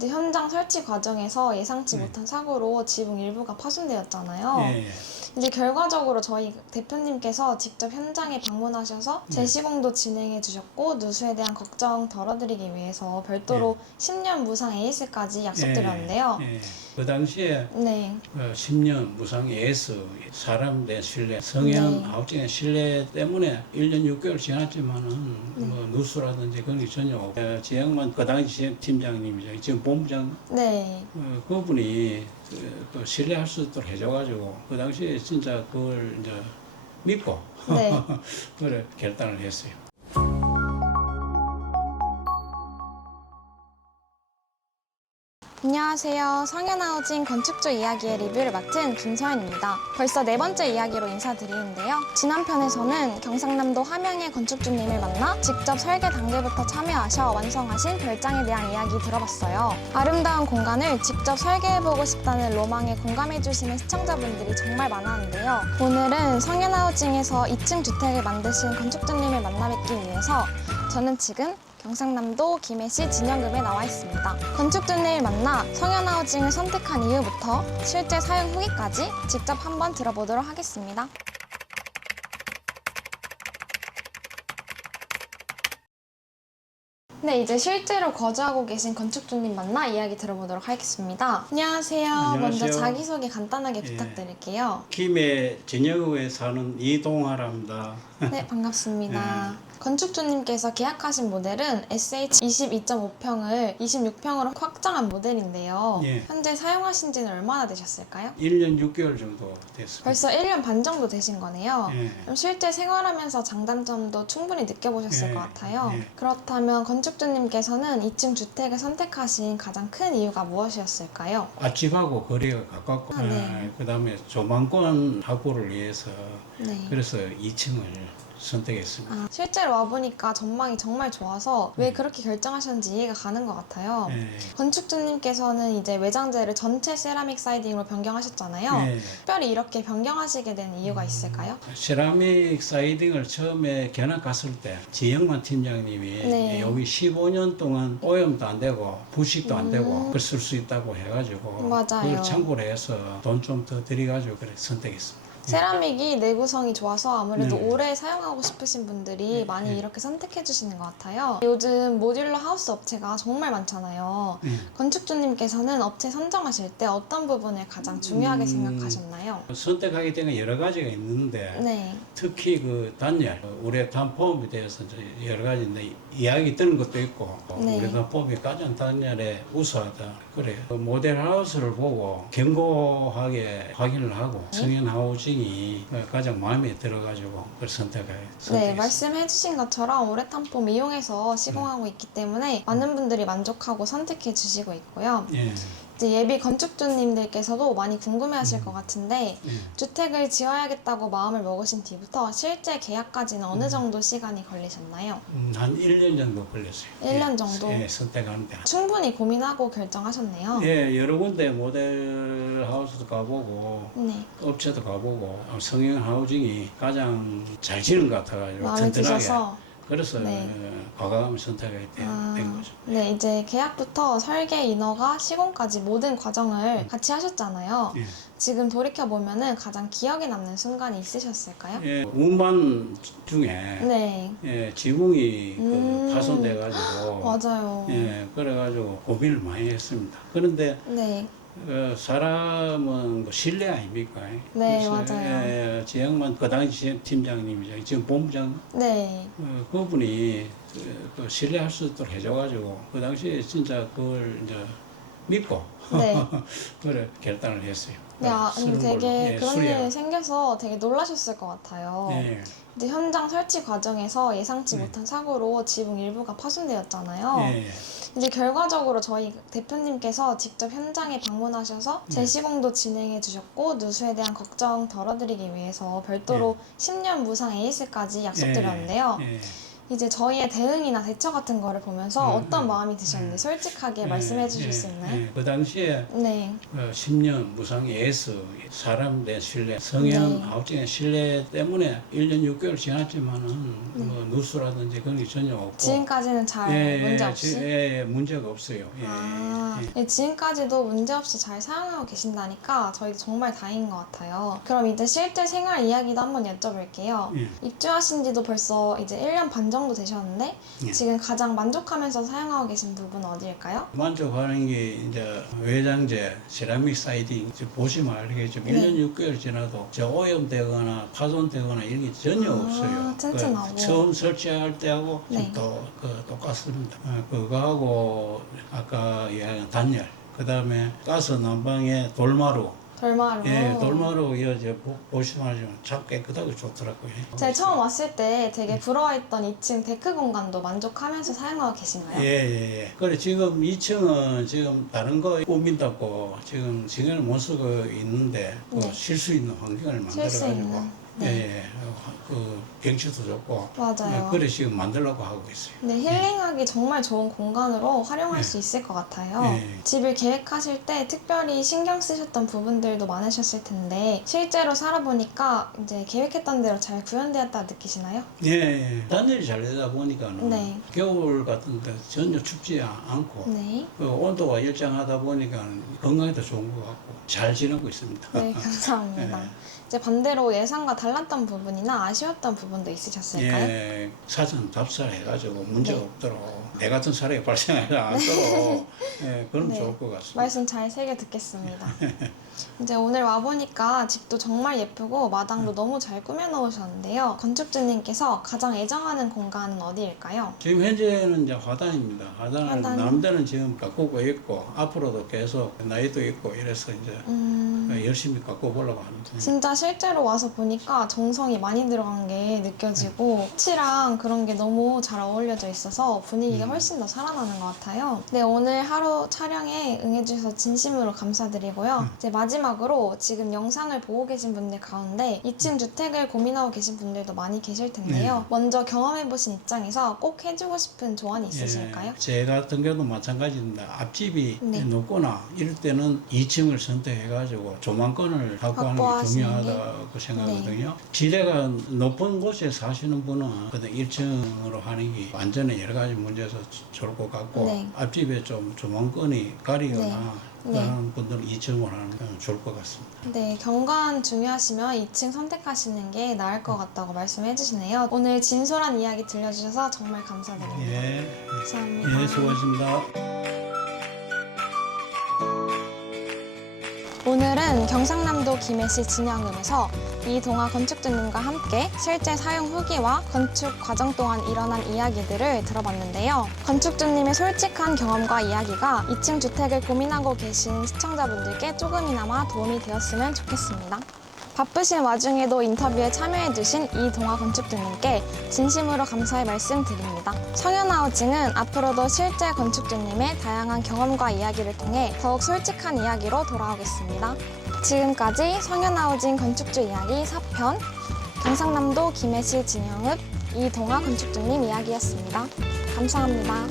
이제 현장 설치 과정에서 예상치 못한 사고로 지붕 일부가 파손되었잖아요. 이제 결과적으로 저희 대표님께서 직접 현장에 방문하셔서 재시공도 진행해 주셨고 누수에 대한 걱정 덜어드리기 위해서 별도로 10년 무상 AS까지 약속드렸는데요. 그 당시에 네. 10년 무상 AS, 사람 내 신뢰, 성형 아웃증의 신뢰 때문에 1년 6개월 지났지만은 뭐 누수라든지 그런 게 전혀 없고 지영만 그 당시 팀장님이죠. 지금 본부장 네. 그분이 그 신뢰할 수 있도록 해줘가지고 그 당시에 진짜 그걸 이제 믿고 네. 그래 결단을 했어요. 안녕하세요. 성현하우징 건축주 이야기의 리뷰를 맡은 김서연입니다. 벌써 네 번째 이야기로 인사드리는데요. 지난 편에서는 경상남도 함양의 건축주님을 만나 직접 설계 단계부터 참여하셔 완성하신 별장에 대한 이야기 들어봤어요. 아름다운 공간을 직접 설계해보고 싶다는 로망에 공감해주시는 시청자분들이 정말 많았는데요. 오늘은 성현하우징에서 2층 주택을 만드신 건축주님을 만나 뵙기 위해서 저는 지금 경상남도 김해시 진영금에 나와 있습니다. 건축주님을 만나 성현하우징을 선택한 이유부터 실제 사용 후기까지 직접 한번 들어보도록 하겠습니다. 네, 이제 실제로 거주하고 계신 건축주님 만나 이야기 들어보도록 하겠습니다. 안녕하세요. 안녕하세요. 먼저 자기소개 간단하게 부탁드릴게요. 김해 진영읍에 사는 이동하랍니다. 네, 반갑습니다. 건축주님께서 계약하신 모델은 SH 22.5평을 26평으로 확장한 모델인데요. 현재 사용하신 지는 얼마나 되셨을까요? 1년 6개월 정도 됐습니다. 벌써 1년 반 정도 되신 거네요. 그럼 실제 생활하면서 장단점도 충분히 느껴보셨을 것 같아요. 그렇다면 건축주님께서는 2층 주택을 선택하신 가장 큰 이유가 무엇이었을까요? 앞집하고 거리가 가깝고 그 다음에 조망권 확보를 위해서 그래서 2층을 선택했습니다. 실제로 와보니까 전망이 정말 좋아서 왜 그렇게 결정하셨는지 이해가 가는 것 같아요. 건축주님께서는 이제 외장재를 전체 세라믹 사이딩으로 변경하셨잖아요. 특별히 이렇게 변경하시게 된 이유가 있을까요? 세라믹 사이딩을 처음에 견학 갔을 때 지영만 팀장님이 여기 15년 동안 오염도 안 되고 부식도 안 되고 그걸 쓸 수 있다고 해가지고 맞아요. 그걸 참고로 해서 돈 좀 더 들여가지고 그래 선택했습니다. 세라믹이 내구성이 좋아서 아무래도 오래 사용하고 싶으신 분들이 많이 이렇게 선택해 주시는 것 같아요. 요즘 모듈러 하우스 업체가 정말 많잖아요. 건축주님께서는 업체 선정하실 때 어떤 부분을 가장 중요하게 생각하셨나요? 선택하게 된 건 여러 가지가 있는데 특히 그 단열, 우레탄 폼에 대해서 여러 가지 이야기 들은 것도 있고 우레탄 폼이 가장 단열에 우수하다. 그래 모델 하우스를 보고 견고하게 확인을 하고 성현 하우징이 가장 마음에 들어가지고 그걸 선택했습니다. 네, 말씀해주신 것처럼 우레탄 폼 이용해서 시공하고 있기 때문에 많은 분들이 만족하고 선택해 주시고 있고요. 이제 예비 건축주님들께서도 많이 궁금해하실 것 같은데 주택을 지어야겠다고 마음을 먹으신 뒤부터 실제 계약까지는 어느 정도 시간이 걸리셨나요? 한 1년 정도 걸렸어요. 1년 정도? 선택하는데. 충분히 고민하고 결정하셨네요. 여러 군데 모델 하우스도 가보고 업체도 가보고 성형 하우징이 가장 잘 지는 것 같아가지고 마음에 드셔서? 그래서 과감히 선택하게 된 거죠. 네, 이제 계약부터 설계, 인허가, 시공까지 모든 과정을 같이 하셨잖아요. 지금 돌이켜보면은 가장 기억에 남는 순간이 있으셨을까요? 운반 중에 지붕이 파손돼가지고 맞아요. 그래가지고 고민을 많이 했습니다. 그런데 사람은 신뢰 아닙니까? 맞아요. 지영만 그 당시 팀장님이죠. 지금 본부장 그분이 그 신뢰할 수 있도록 해줘가지고 그 당시에 진짜 그걸 이제 믿고 그래 결단을 했어요. 근데 되게 그런 일이 생겨서 되게 놀라셨을 것 같아요. 이제 현장 설치 과정에서 예상치 못한 사고로 지붕 일부가 파손되었잖아요. 이제 결과적으로 저희 대표님께서 직접 현장에 방문하셔서 재시공도 진행해 주셨고 누수에 대한 걱정 덜어드리기 위해서 별도로 10년 무상 AS까지 약속드렸는데요. 이제 저희의 대응이나 대처 같은 거를 보면서 어떤 마음이 드셨는지 솔직하게 말씀해 주실 수 있나요? 그 당시에 네. 10년 무상 예수, 사람 내 신뢰, 성형 아우증의 신뢰 때문에 1년 6개월 지났지만은 뭐 누수라든지 그런 게 전혀 없고 지금까지는 잘 문제 없이? 문제가 없어요. 지금까지도 문제 없이 잘 사용하고 계신다니까 저희도 정말 다행인 것 같아요. 그럼 이제 실제 생활 이야기도 한번 여쭤볼게요. 입주하신 지도 벌써 이제 1년 반 정도 되셨는데 지금 가장 만족하면서 사용하고 계신 부분은 어디일까요? 만족하는 게 이제 외장재, 세라믹 사이딩 보시면 알겠지만 1년 6개월 지나도 오염되거나 파손되거나 이런 게 전혀 없어요. 튼튼하고. 처음 설치할 때하고 지금 똑같습니다. 그거하고 아까 이야기한 단열, 그 다음에 가스 난방에 돌마루. 돌마루 이어져 보시면 알지만 참 깨끗하고 좋더라고요. 제가 처음 왔을 때 되게 부러워했던 2층 데크 공간도 만족하면서 사용하고 계신가요? 그래 지금 2층은 지금 다른 거 꾸민다고 지금 신경을 못 쓰고 있는데 쉴 수 있는 환경을 만들어가지고 그 경치도 좋고 맞아요. 그래 지금 만들려고 하고 있어요. 네, 힐링하기 정말 좋은 공간으로 활용할 수 있을 것 같아요. 집을 계획하실 때 특별히 신경 쓰셨던 부분들도 많으셨을 텐데 실제로 살아보니까 이제 계획했던 대로 잘 구현되었다 느끼시나요? 단열이 잘 되다 보니까는 겨울 같은데 전혀 춥지 않고 그 온도가 일정하다 보니까 건강에도 좋은 것 같고 잘 지내고 있습니다. 네, 감사합니다. 이제 반대로 예상과 달랐던 부분이나 아쉬웠던 부분도 있으셨을까요? 사전 답사해가지고 문제가 없도록 내 같은 사례가 발생하지 않도록 그럼 좋을 것 같습니다. 말씀 잘 새겨 듣겠습니다. 이제 오늘 와보니까 집도 정말 예쁘고 마당도 너무 잘 꾸며놓으셨는데요. 건축주님께서 가장 애정하는 공간은 어디일까요? 지금 현재는 이제 화단입니다. 화단은 남자는 지금 가꾸고 있고 앞으로도 계속 나이도 있고 이래서 이제 열심히 가꿔보려고 합니다. 진짜 실제로 와서 보니까 정성이 많이 들어간 게 느껴지고 꽃이랑 그런 게 너무 잘 어울려져 있어서 분위기가 훨씬 더 살아나는 것 같아요. 네, 오늘 하루 촬영에 응해주셔서 진심으로 감사드리고요. 이제 마지막으로 지금 영상을 보고 계신 분들 가운데 2층 주택을 고민하고 계신 분들도 많이 계실 텐데요. 먼저 경험해보신 입장에서 꼭 해주고 싶은 조언이 있으실까요? 제 같은 경우도 마찬가지입니다. 앞집이 높거나 이럴 때는 2층을 선택해가지고 조망권을 확보하는 게 중요하다고 생각하거든요. 지대가 높은 곳에 사시는 분은 1층으로 하는 게 완전히 여러 가지 문제에서 좋을 것 같고 앞집에 좀 조망권이 가리거나 그런 분들은 2층으로 하는 게 좋을 것 같습니다. 네, 경관 중요하시면 2층 선택하시는 게 나을 것 같다고 말씀해 주시네요. 오늘 진솔한 이야기 들려주셔서 정말 감사드립니다. 감사합니다. 수고하셨습니다. 오늘은 경상남도 김해시 진양읍에서 이동아 건축주님과 함께 실제 사용 후기와 건축 과정 동안 일어난 이야기들을 들어봤는데요. 건축주님의 솔직한 경험과 이야기가 2층 주택을 고민하고 계신 시청자분들께 조금이나마 도움이 되었으면 좋겠습니다. 바쁘신 와중에도 인터뷰에 참여해주신 이동아 건축주님께 진심으로 감사의 말씀 드립니다. 성현하우징은 앞으로도 실제 건축주님의 다양한 경험과 이야기를 통해 더욱 솔직한 이야기로 돌아오겠습니다. 지금까지 성현하우징 건축주 이야기 4편 경상남도 김해시 진영읍 이동아 건축주님 이야기였습니다. 감사합니다.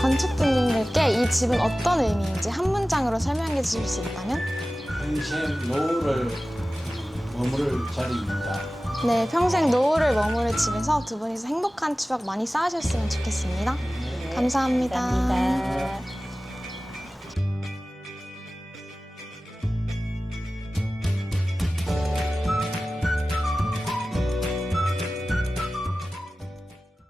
건축주님들께 이 집은 어떤 의미인지 한 문장으로 설명해 주실 수 있다면? 평생 노후를 머무를 자리입니다. 네, 평생 노후를 머무를 집에서 두 분이서 행복한 추억 많이 쌓으셨으면 좋겠습니다. 감사합니다.